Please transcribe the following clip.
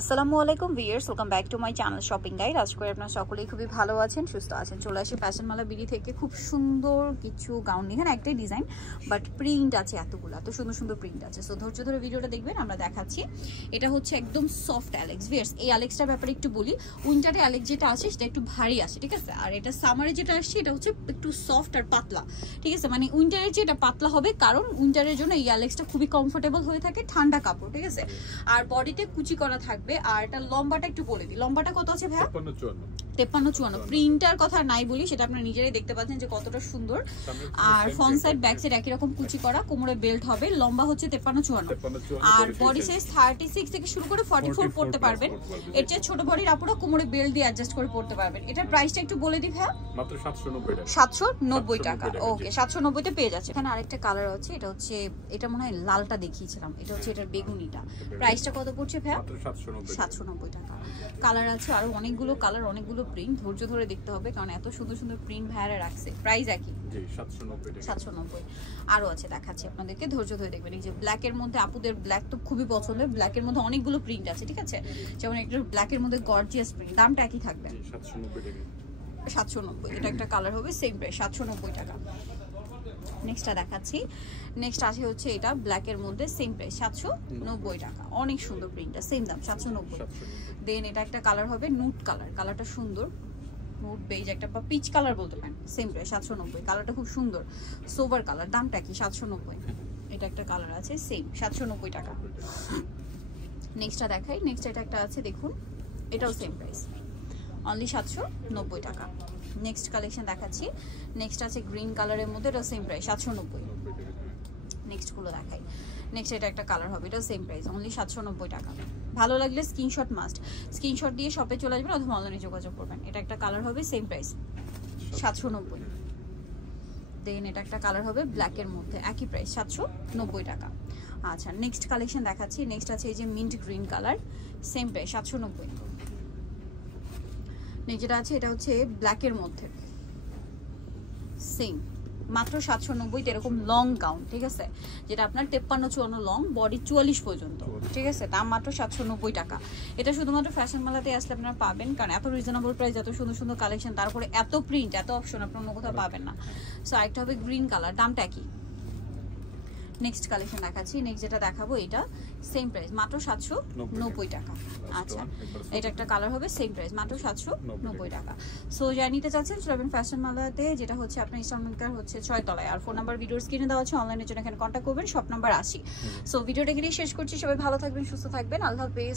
আসসালামু আলাইকুম viewers, welcome back to my channel shopping guide. আজকে আপনারা সকলেই খুবই ভালো আছেন, সুস্থ আছেন। চলে আসি ফ্যাশন মালা বিডি থেকে খুব সুন্দর কিছু গাউন নিয়ে। এখানে একটাই ডিজাইন, বাট প্রিন্ট আছে এতগুলো, এত সুন্দর সুন্দর প্রিন্ট আছে। সো ধৈর্য ধরে ভিডিওটা দেখবেন, আমরা দেখাচ্ছি। এটা হচ্ছে একদম সফট অ্যালেক্স। ভিউয়ার্স, এই অ্যালেক্সটার ব্যাপারে একটু বলি। উইন্টারে অ্যালেক্স যেটা আছে সেটা একটু ভারী আসে, ঠিক আছে। আর এটা সামারে যেটা আসছে এটা হচ্ছে একটু সফট আর পাতলা, ঠিক আছে। মানে উইন্টারের যে এটা পাতলা হবে, কারণ উইন্টারের জন্য এই অ্যালেক্সটা খুবই কমফোর্টেবল হয়ে থাকে, ঠান্ডা কাপড়, ঠিক আছে। আর বডিতে কুচি করা থাকবে। আর এটা লম্বাটা একটু বলে দিই, লম্বাটা কত আছে ভাইয়া? 53-54। প্রিন্টার কথা নাই বলি, সেটা আপনারা নিজেরাই দেখতে পাচ্ছেন যে কতটা সুন্দর। আর ফ্রন্ট সাইড ব্যাক সাইড একই রকম কুচি করা, কোমরে বেল্ট হবে। লম্বা হচ্ছে 53-54। আর বডি সাইজ 36 থেকে শুরু করে 44 পড়তে পারবেন। এর চেয়ে ছোট বডির আপুরা কোমরে বেল্ট দিয়ে অ্যাডজাস্ট করে পড়তে পারবেন। এটার প্রাইসটা একটু বলে দিই ভাইয়া। মাত্র 790 টাকা। ওকে, 790 তে পেয়ে যাচ্ছে। এখানে আরেকটা কালার আছে, এটা হচ্ছে, এটা মনে হয় লালটা দেখিয়েছিলাম, এটা হচ্ছে এটার বেগুনিটা। প্রাইসটা কত পড়ছে ভাইয়া? 790 টাকা। কালার আছে আরো অনেকগুলো কালার, অনেকগুলো প্রিন্ট। ধৈর্য ধরে দেখতে হবে, কারণ এত সুন্দর সুন্দর প্রিন্ট ভাইয়ারা রাখছে। প্রাইস একই, 790। আরো আছে, দেখাচ্ছি আপনাদেরকে, ধৈর্য ধরে দেখবেন। এই যে ব্ল্যাক এর মধ্যে, আপুদের ব্ল্যাক তো খুবই পছন্দের। ব্ল্যাক এর মধ্যে অনেকগুলো প্রিন্ট আছে, ঠিক আছে। যেমন একটা ব্ল্যাক এর মধ্যে গর্জিয়াস প্রিন্ট, দামটা একই থাকবে 790। এটা একটা কালার হবে, সেম প্রাইস 790 টাকা। নেক্সটটা দেখাচ্ছি। নেক্সট আছে হচ্ছে এটা ব্ল্যাক এর মধ্যে, সেম প্রাইস 790 টাকা। অনেক সুন্দর প্রিন্টটা, সেম দাম 790। দেন এটা একটা কালার হবে নুট কালার, কালারটা সুন্দর, নুট বেজ একটা বা পিচ কালার বলতে পারেন। Same price 790। কালারটা খুব সুন্দর, সোভার কালার। দামটা কি? 790। এটা একটা কালার আছে, সেম 790 টাকা। নেক্সটটা দেখাই। নেক্সট এটা একটা আছে, দেখুন, এটাও সেম প্রাইস, অনলি 790 টাকা। নেক্সট কালেকশন দেখাচ্ছি। নেক্সট আছে গ্রিন কালারের মধ্যে, এটা সেম প্রাইস 790। নেক্সট গুলো দেখাই। নেক্সট এটা একটা কালার হবে, এটা সেম প্রাইস, অনলি 790 টাকা। ভালো লাগলে স্ক্রিনশট মাস্ট, স্ক্রিনশট দিয়ে শপে চলে আসবেন অথবা অনলাইনে যোগাযোগ করবেন। এটা একটা কালার হবে, সেম প্রাইস 790। দেন এটা একটা কালার হবে ব্ল্যাক এর মধ্যে, একই প্রাইস 790 টাকা। আচ্ছা, নেক্সট কালেকশন দেখাচ্ছি। নেক্সট আছে এই যে mint green colour, same price 790। Next যেটা আছে এটা হচ্ছে ব্ল্যাক এর মধ্যে, সেম মাত্র 790। এরকম লং গাউন, ঠিক আছে, যেটা আপনার 53-54 লং, বডি 44 পর্যন্ত, ঠিক আছে। দাম মাত্র 790 টাকা। এটা শুধুমাত্র ফ্যাশন মেলাতে আসলে আপনারা পাবেন, কারণ এত রিজনেবল প্রাইস, এত সুন্দর সুন্দর কালেকশন, তারপরে এত প্রিন্ট, এত অপশন আপনার অন্য কোথাও পাবেন না। সো আরেকটা হবে গ্রিন কালার, দামটা কি? নেক্সট কালেকশন দেখাচ্ছি। নেক্সট যেটা দেখাবো এটা সেম প্রাইস, মাত্র 790 টাকা। আচ্ছা, এটা একটা কালার হবে, সেম প্রাইস, মাত্র 790 টাকা। সো যারা নিতে চাচ্ছেন চলবেন ফ্যাশন মালাতে, যেটা হচ্ছে আপনার ইনস্টলমেন্ট কার হচ্ছে 6 তলায়। আর ফোন নাম্বার ভিডিওর স্ক্রিনে দেওয়া আছে, অনলাইনের জন্য এখানে কন্ট্যাক্ট করবেন, শপ নাম্বার 80। সো ভিডিওটা এখানেই শেষ করছি। সবাই ভালো থাকবেন, সুস্থ থাকবেন, আল্লাহ হাফেজ।